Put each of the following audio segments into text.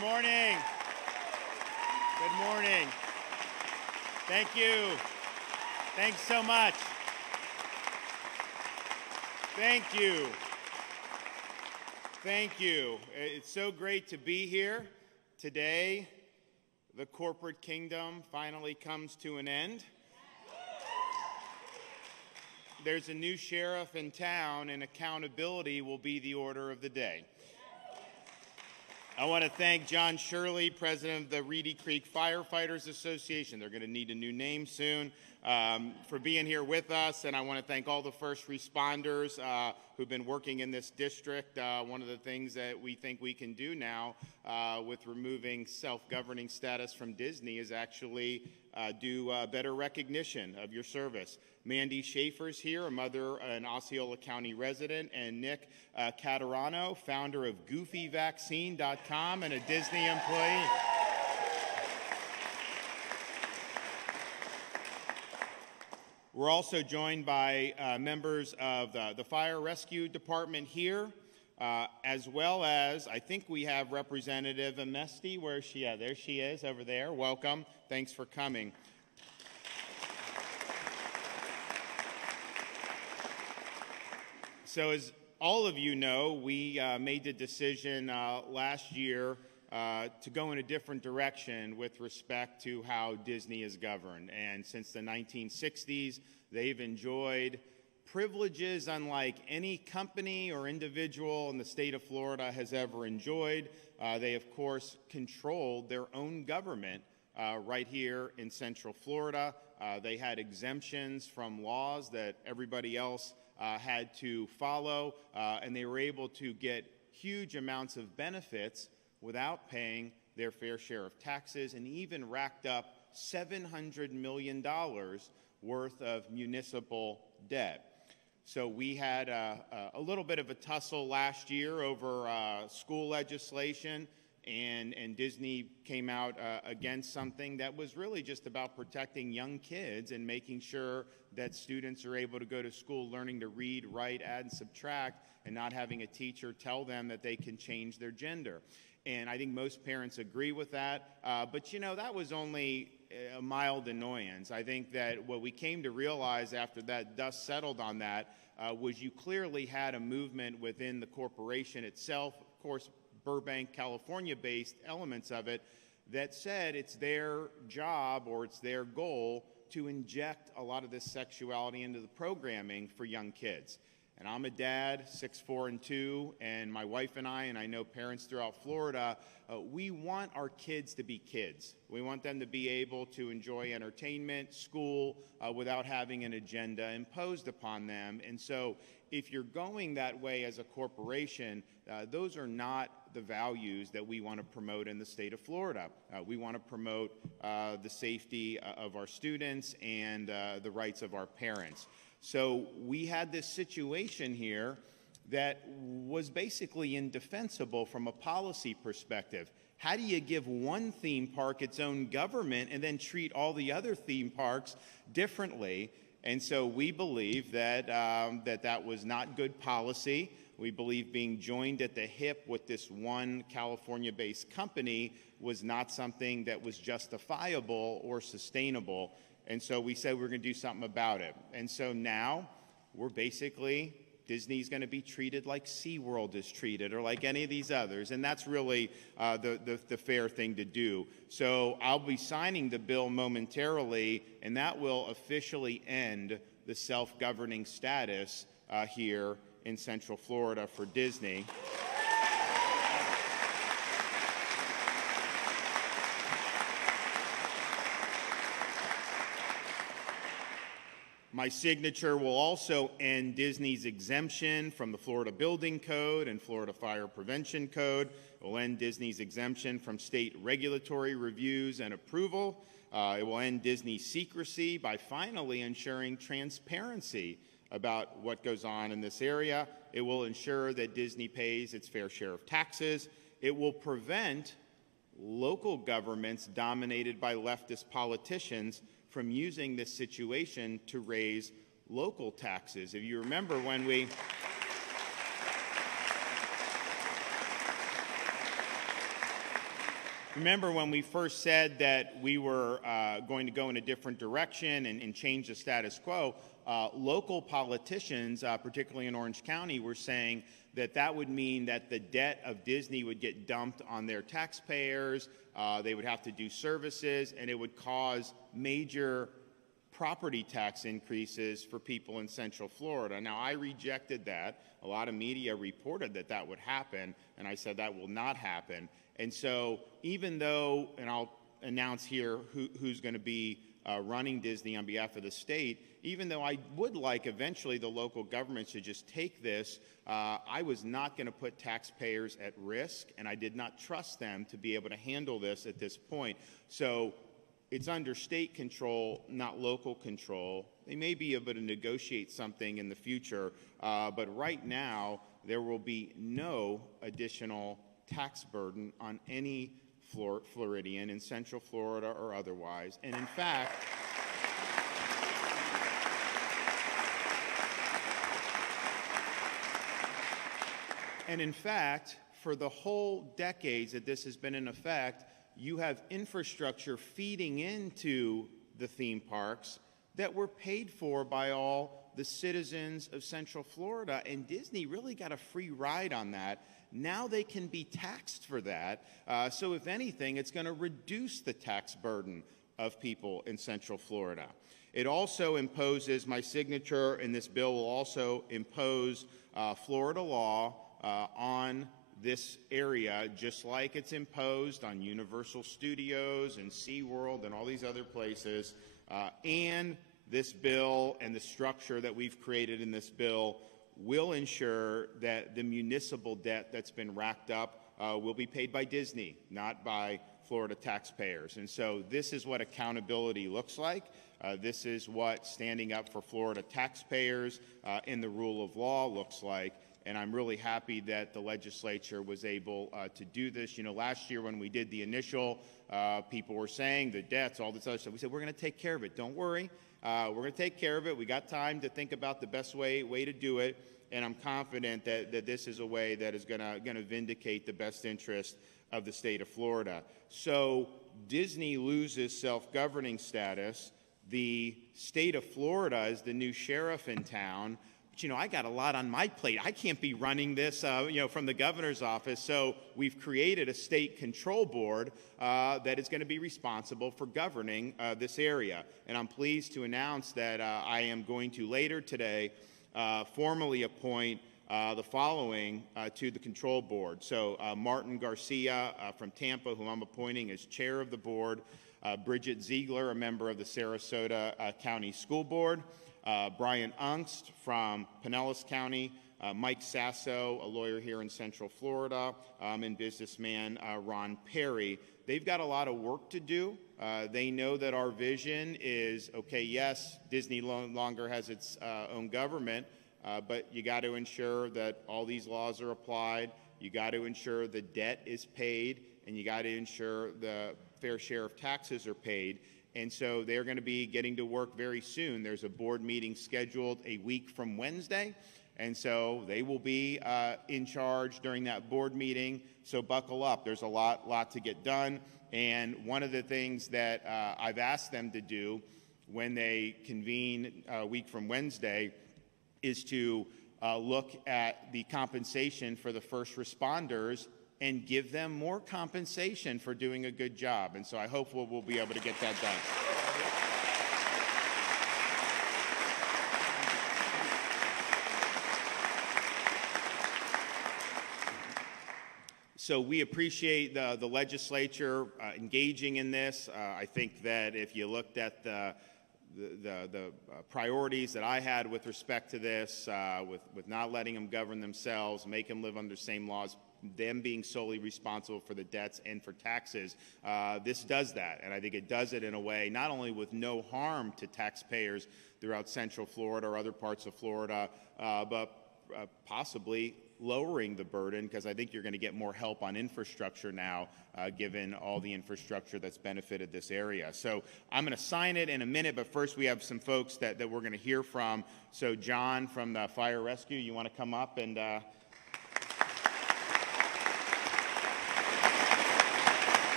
Good morning. Good morning. Thank you. Thanks so much. Thank you. Thank you. It's so great to be here. Today, the corporate kingdom finally comes to an end. There's a new sheriff in town, and accountability will be the order of the day. I want to thank John Shirley, president of the Reedy Creek Firefighters Association. They're going to need a new name soon, for being here with us. And I want to thank all the first responders who've been working in this district. One of the things that we think we can do now with removing self-governing status from Disney is actually do better recognition of your service. Mandy Schaefer's here, a mother, an Osceola County resident, and Nick Catarano, founder of GoofyVaccine.com and a Disney employee. We're also joined by members of the Fire Rescue Department here, as well as, I think we have Representative Amesti. Where is she at? There she is, over there. Welcome. Thanks for coming. So as all of you know, we made the decision last year to go in a different direction with respect to how Disney is governed. And since the 1960s, they've enjoyed privileges unlike any company or individual in the state of Florida has ever enjoyed. They, of course, controlled their own government right here in Central Florida. They had exemptions from laws that everybody else had to follow, and they were able to get huge amounts of benefits without paying their fair share of taxes, and even racked up $700 million worth of municipal debt. So we had a little bit of a tussle last year over school legislation, and Disney came out against something that was really just about protecting young kids and making sure that students are able to go to school learning to read, write, add, and subtract, and not having a teacher tell them that they can change their gender. And I think most parents agree with that, but you know, that was only a mild annoyance. I think that what we came to realize after that dust settled on that was you clearly had a movement within the corporation itself, of course, Burbank, California-based elements of it, that said it's their job or it's their goal to inject a lot of this sexuality into the programming for young kids. And I'm a dad, 6'4" and 2, and my wife and I know parents throughout Florida, we want our kids to be kids. We want them to be able to enjoy entertainment, school, without having an agenda imposed upon them. And so if you're going that way as a corporation, those are not the values that we want to promote in the state of Florida. We want to promote the safety of our students and the rights of our parents. So we had this situation here that was basically indefensible from a policy perspective. How do you give one theme park its own government and then treat all the other theme parks differently? And so we believe that that was not good policy. We believe being joined at the hip with this one California-based company was not something that was justifiable or sustainable. And so we said we're going to do something about it. And so now we're basically, Disney's going to be treated like SeaWorld is treated or like any of these others. And that's really the fair thing to do. So I'll be signing the bill momentarily, and that will officially end the self-governing status here in Central Florida for Disney. My signature will also end Disney's exemption from the Florida Building Code and Florida Fire Prevention Code. It will end Disney's exemption from state regulatory reviews and approval. It will end Disney's secrecy by finally ensuring transparency about what goes on in this area. It will ensure that Disney pays its fair share of taxes. It will prevent local governments dominated by leftist politicians from using this situation to raise local taxes. If you remember when we remember when we first said that we were going to go in a different direction and change the status quo, local politicians, particularly in Orange County, were saying that that would mean that the debt of Disney would get dumped on their taxpayers, they would have to do services, and it would cause major property tax increases for people in Central Florida. Now, I rejected that. A lot of media reported that that would happen, and I said that will not happen. And so even though, and I'll announce here who's going to be running Disney on behalf of the state, even though I would like eventually the local governments to just take this, I was not going to put taxpayers at risk, and I did not trust them to be able to handle this at this point. So it's under state control, not local control. They may be able to negotiate something in the future, but right now there will be no additional tax burden on any Floridian in Central Florida or otherwise. And in fact, for the whole decades that this has been in effect, you have infrastructure feeding into the theme parks that were paid for by all the citizens of Central Florida, and Disney really got a free ride on that. Now they can be taxed for that, so if anything, it's going to reduce the tax burden of people in Central Florida. It also imposes, my signature in this bill will also impose Florida law on this area, just like it's imposed on Universal Studios and SeaWorld and all these other places. And this bill and the structure that we've created in this bill will ensure that the municipal debt that's been racked up will be paid by Disney, not by Florida taxpayers. And so this is what accountability looks like. This is what standing up for Florida taxpayers in the rule of law looks like. And I'm really happy that the legislature was able to do this. You know, last year when we did the initial, people were saying the debts, all this other stuff. We said, we're going to take care of it. Don't worry. We're going to take care of it. We got time to think about the best way to do it. And I'm confident that this is a way that is going to vindicate the best interest of the state of Florida. So Disney loses self-governing status. The state of Florida is the new sheriff in town. But, you know, I got a lot on my plate. I can't be running this, from the governor's office. So we've created a state control board that is going to be responsible for governing this area. And I'm pleased to announce that I am going to later today formally appoint the following to the control board. So Martin Garcia from Tampa, whom I'm appointing as chair of the board, Bridget Ziegler, a member of the Sarasota County School Board, Brian Ungst from Pinellas County, Mike Sasso, a lawyer here in Central Florida, and businessman Ron Perry. They've got a lot of work to do. They know that our vision is, okay, yes, Disney no longer has its own government, but you got to ensure that all these laws are applied. You got to ensure the debt is paid, and you got to ensure the fair share of taxes are paid. And so they're going to be getting to work very soon. There's a board meeting scheduled a week from Wednesday. And so they will be in charge during that board meeting. So buckle up. There's a lot to get done. And one of the things that I've asked them to do when they convene a week from Wednesday is to look at the compensation for the first responders and give them more compensation for doing a good job. And so I hope we'll be able to get that done. So we appreciate the legislature engaging in this. I think that if you looked at the priorities that I had with respect to this, with not letting them govern themselves, make them live under the same laws, them being solely responsible for the debts and for taxes, this does that. And I think it does it in a way not only with no harm to taxpayers throughout Central Florida or other parts of Florida, but possibly lowering the burden, because I think you're going to get more help on infrastructure now, given all the infrastructure that's benefited this area. So I'm going to sign it in a minute, but first we have some folks that we're going to hear from. So John from the Fire Rescue, you want to come up and...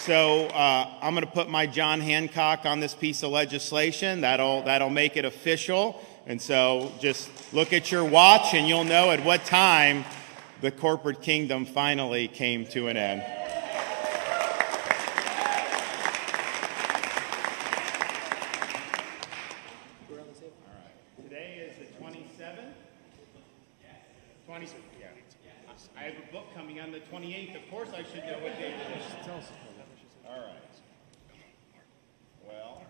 So I'm going to put my John Hancock on this piece of legislation. That'll make it official. And so just look at your watch and you'll know at what time the corporate kingdom finally came to an end. Today is the 27th? 27th, yeah. I have a book coming on the 28th. Of course I should know what date it is. All right. Well.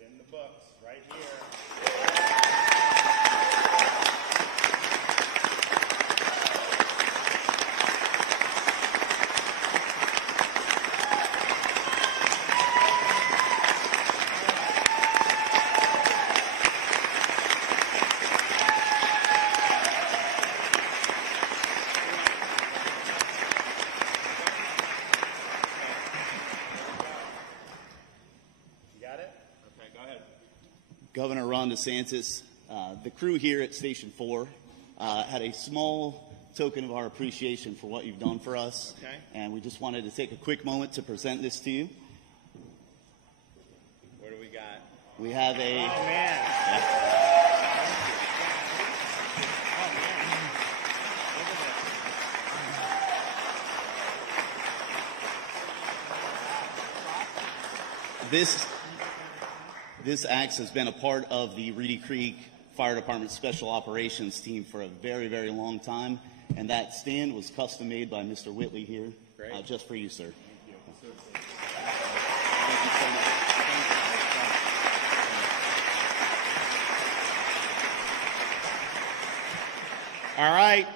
In the books, right here. Governor Ron DeSantis, the crew here at Station 4 had a small token of our appreciation for what you've done for us. Okay. And we just wanted to take a quick moment to present this to you. What do we got? We have a... Oh, man. This axe has been a part of the Reedy Creek Fire Department Special Operations team for a very, very long time, and that stand was custom made by Mr. Whitley here, just for you, sir. Thank you. Thank you so much. All right.